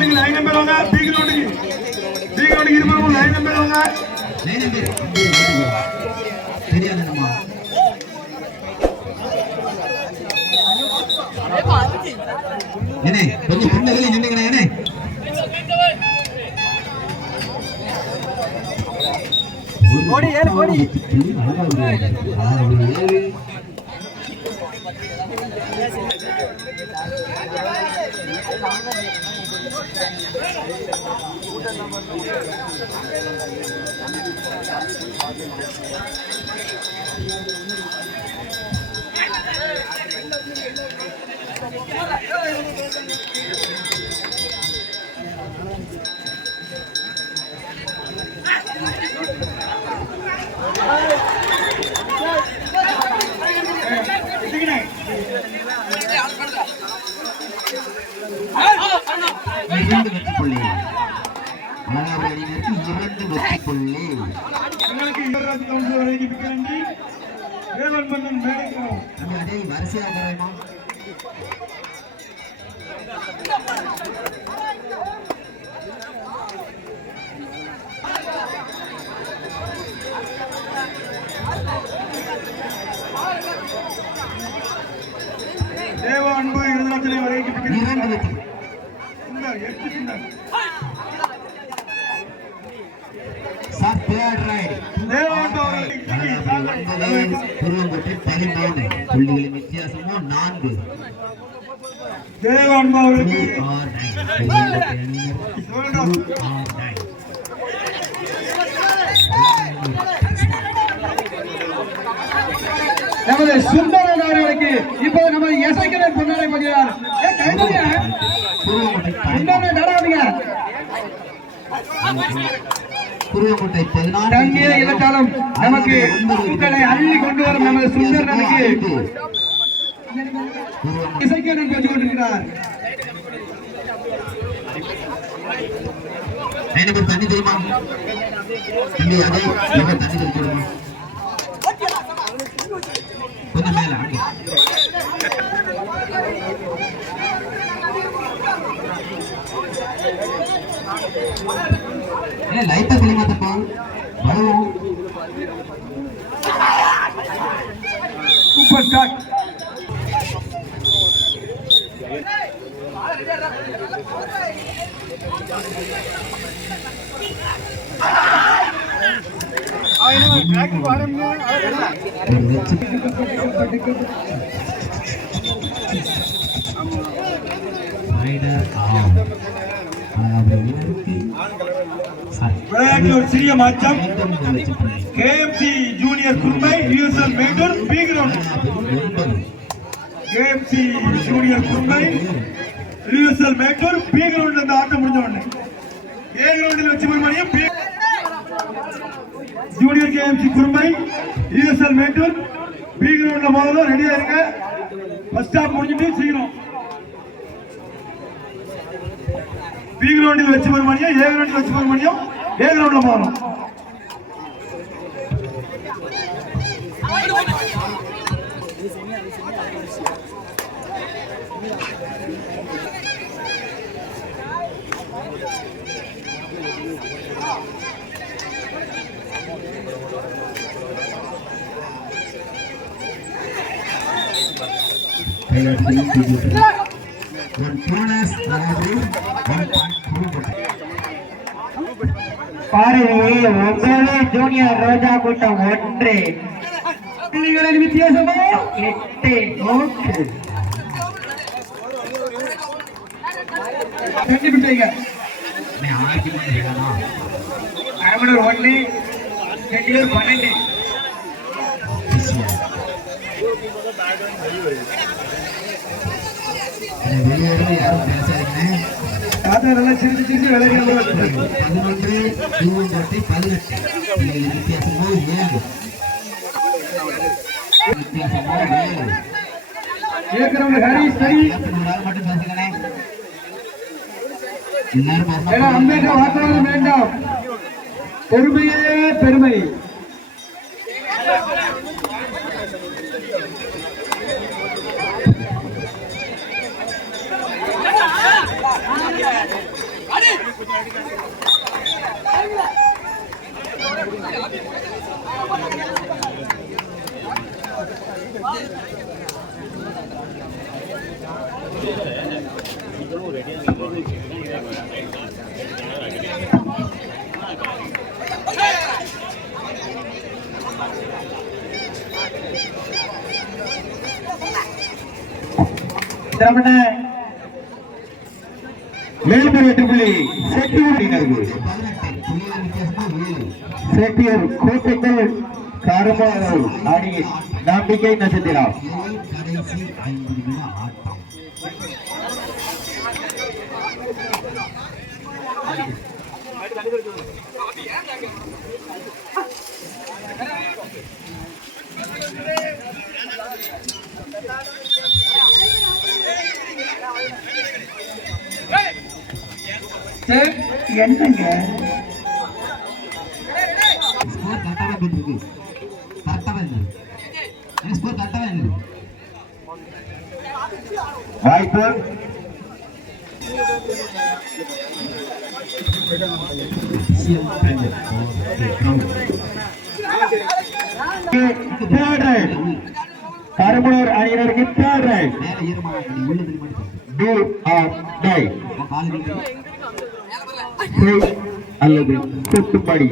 கிரவுண்டுக்கு line number வாங்க. B கிரவுண்டுக்கு பி கிரவுண்டுக்கு இருபது லைன் நம்பர் வாங்க. லைன் பேர் தெரியாது நம்ம ஏனே கொஞ்சம் பின்னகளே நின்னுங்கண்ணே ஏனே கோடி, ஏழு கோடி. ஆறு, ஏழு. இரண்டு அதே வரிசையாக தரமா nine. நமது சுந்தர அவர்களுக்கு இப்போது நமது எசைக்கலர் பொன்னாடை பதிவார் ஏ பதினாறு நமக்கு அள்ளி கொண்டு வரும் நமது சுந்தரனுக்கு குருவங்குட்டி இசைக்கலன் கொஞ்சம் கொண்டிருக்கிறார் ஐந்து பேர் தண்ணி தெரியுமா தம்பி அதே இவங்க தண்ணி தெரிஞ்சுடுமா கொஞ்சம் மேல அங்க. ஏன் லைட்டா தெரியுமா தப்பா வரும் சூப்பர் ஒரு விளையாட்டு ஒரு சிறிய மாற்றம். KMC junior Kurumai USL Mettur B ground AMC KMC junior Kurumai rehearsal Mettur B கிரவுண்ட்ல அந்த ஆட்டம் முடிஞ்ச உடனே. ஏ கிரவுண்டில் வச்சு Maniam B junior KMC Kurumai USL Mettur B கிரவுண்ட்ல முதல்ல ரெடியா இருங்க ஃபர்ஸ்ட் ஹாஃப் முடிஞ்சிட்டு சீக்கிரம். பி கிரவுண்டில் வச்சு மணியம் ஏ கிரவுண்டில் வச்சு மணியம் ஏ கிரவுண்ட்ல மாறும் One bonus, அதாவது one point குருவங்குட்டி பாருங்கள் ஒன்பது ஜூனியர் ரோஜா கூட்டம் ஒன்று புள்ளிகளின் வித்தியாசமோ எட்டு நோக்கு வேணாம் அரமணூர் ஒன்று செட்டியூர் பன்னெண்டு. வெளியேறது யாரும் பேசாதீங்க தாத்தா நல்லா சிரிச்சு சிரிச்சு பதினொன்று பதினெட்டு. புள்ளிகளின் வித்தியாசமோ ஏழு. வித்தியாசமோ ஏழு. ஏற்கனவே ஹரி சரி. கேப்டன் ஒரு ஆள் மட்டும் அம்பேத்கர் வாக்குவாதம் வேண்டாம். பெருமையே பெருமை. திறமண மேல்முறை எட்டு புள்ளி ஏழு செட்டியூர் கோட்டைகள் கருமாறு அணியின் நம்பிக்கை நட்சத்திரம் ஏழு கடைசி ஐந்து நிமிட ஆட்டம் என்னங்க? ஸ்கோர் கரெக்டாக போயிட்டு இருக்கு கரெக்டாக இருந்தது. எனக்கு ஸ்கோர் கரெக்டாக இருந்தது? வாய்ப்பு. தேர்ட் கருமலூர் அணியினருக்கு third right do or die. அல்லது குட்டுப்படி.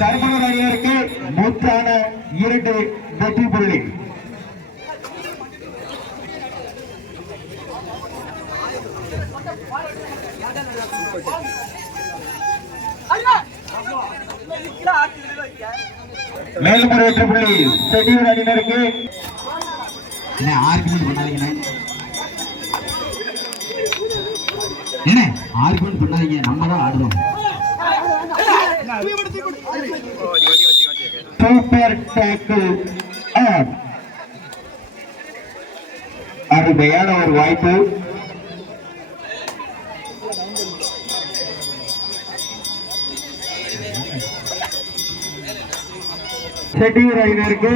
கருமலூர் அணியினருக்கு மூத்தான இரண்டு வெற்றி புள்ளி. மேலும் ஒரு வெற்றி புள்ளி செடியூர் அணியினருக்கு என்ன ஆர்குமெண்ட் பண்ணாதீங்கண்ணே என்ன ஆர்குமெண்ட் பண்ணாதீங்க நம்ம தான் ஆடுறோம் சூப்பர் டேக்கிள் ஆன் அருமையான ஒரு வாய்ப்பு. செட்டியூர் அணியினருக்கு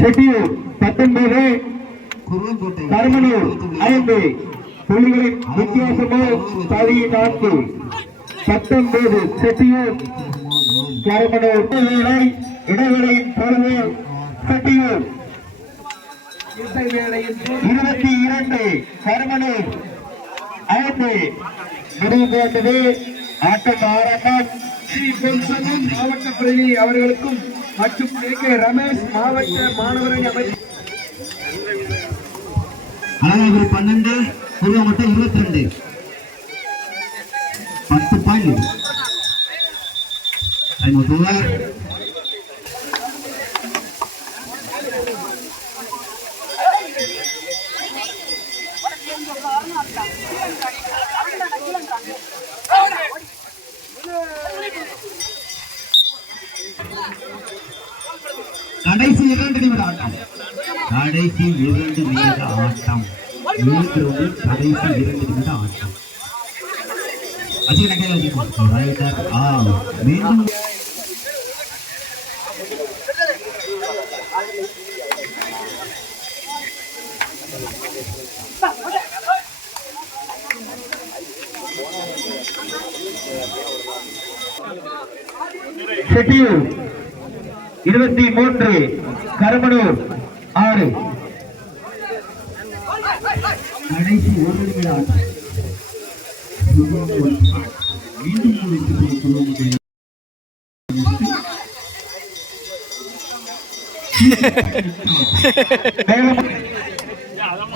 செட்டியூர் பத்தொன்பது குருவங்கோட்டை ஐந்து. புள்ளிகளின் வித்தியாசமோ பதினான்கு பத்தொன்பது செட்டியூர் கருமனூர். வேலை இடைவேளையின் பொழுது செட்டியூர். இருபத்தி இரண்டு கருமனூர். ஐந்து. முடிவு போட்டது. ஆட்டம் ஆரம்பம் ஸ்ரீ பொன்சமும் மாவட்ட பிரதிநிதி அவர்களுக்கும் மற்றும் கே. கே. ரமேஷ் மாவட்ட மாணவரணி அமைச்சர் அழகாபுரி பன்னெண்டு மட்டும் இருபத்தி ரெண்டு பத்து பாயிண்ட் Thank you. கடைசி இரண்டு நிமிட ஆட்டம். கடைசி இரண்டு நிமிட ஆட்டம். இருக்கிறது கடைசி இரண்டு நிமிட ஆட்டம். அஜய் நகையா ரைட்டர் ஆ மீண்டும். செட்டியூர் இருபத்தி மூன்று கருமனூர் ஆறு. கடைசி ஒரு நிமிட மீண்டும்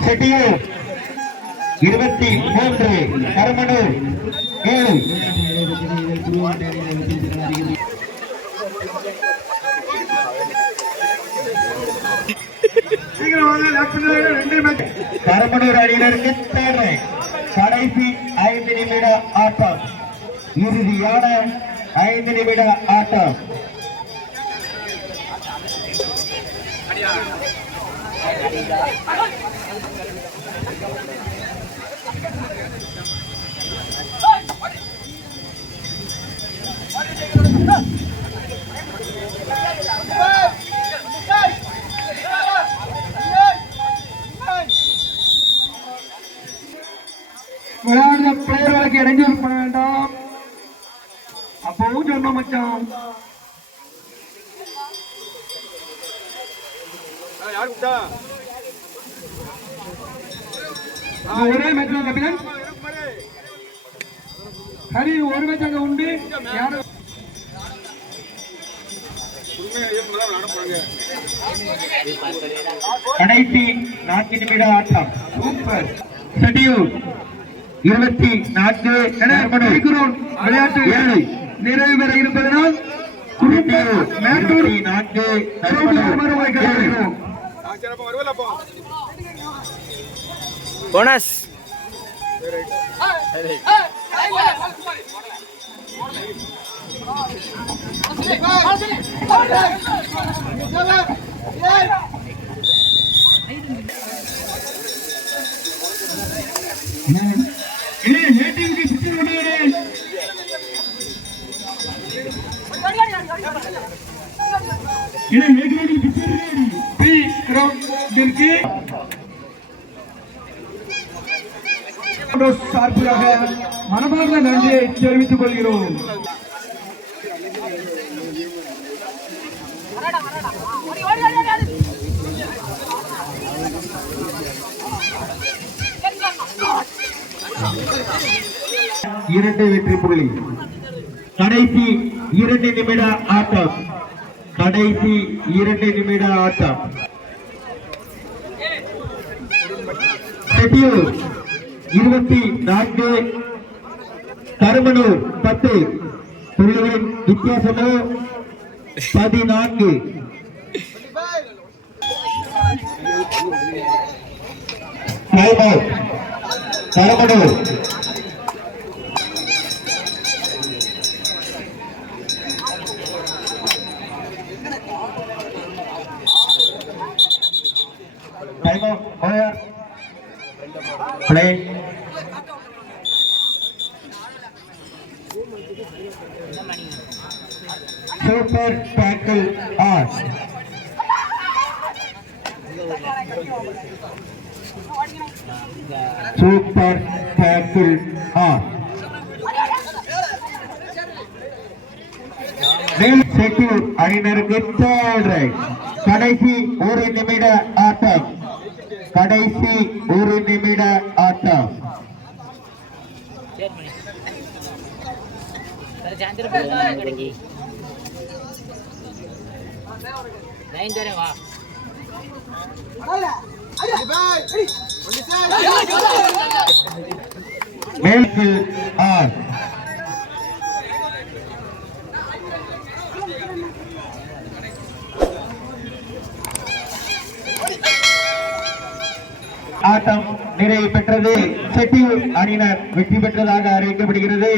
செட்டியூர் இருபத்தி மூன்று கருமனூர் ஏழு. பரம்பனூர் அணியினருக்கு தேவை கடைசி ஐந்து நிமிட ஆட்டம் இறுதியான ஐந்து நிமிட ஆட்டம் விளையாடுற பிளேயர்களுக்கு இடைஞ்சல் பண்ண வேண்டாம். அப்பவும் சொன்ன மச்சான்? ஒரே மேட்ச் கேப்டன் ஹரி ஒரு மேட்ச் அங்க உண்டு. யாரும் கடைசி நான்கு நிமிட ஆட்டம். சூப்பர் ஷெட்யூல் இருபத்தி நான்கு விளையாட்டு ஏழு. நிறைவு பெற இருப்பதனால் மேட்டூர் மேட்டூர் நான்கு போனஸ். பி கிரவுண்டிற்கு சார்பாக மனமார்ந்த நன்றியை தெரிவித்துக் கொள்கிறோம் இரண்டு வெற்றி புள்ளி. கடைசி இரண்டு நிமிட ஆட்டம் கடைசி இரண்டு நிமிட ஆட்டம். ஷெட்யூல் இருபத்தி நான்கு கருமனூர் பத்து புள்ளிகளின் வித்தியாசமோ பதினான்கு. Karumanur Play. Super tackle on. Super tackle on. மேல் செட்டில் அணியினருக்கு தேர்ட் கடைசி ஒரு நிமிட ஆட்டம் கடைசி ஒரு நிமிட ஆட்டம். மேற்கு ஆர். ஆட்டம் நிறைவு பெற்றது. செட்டியூர் அணியினர் வெற்றி பெற்றதாக அறிவிக்கப்படுகிறது.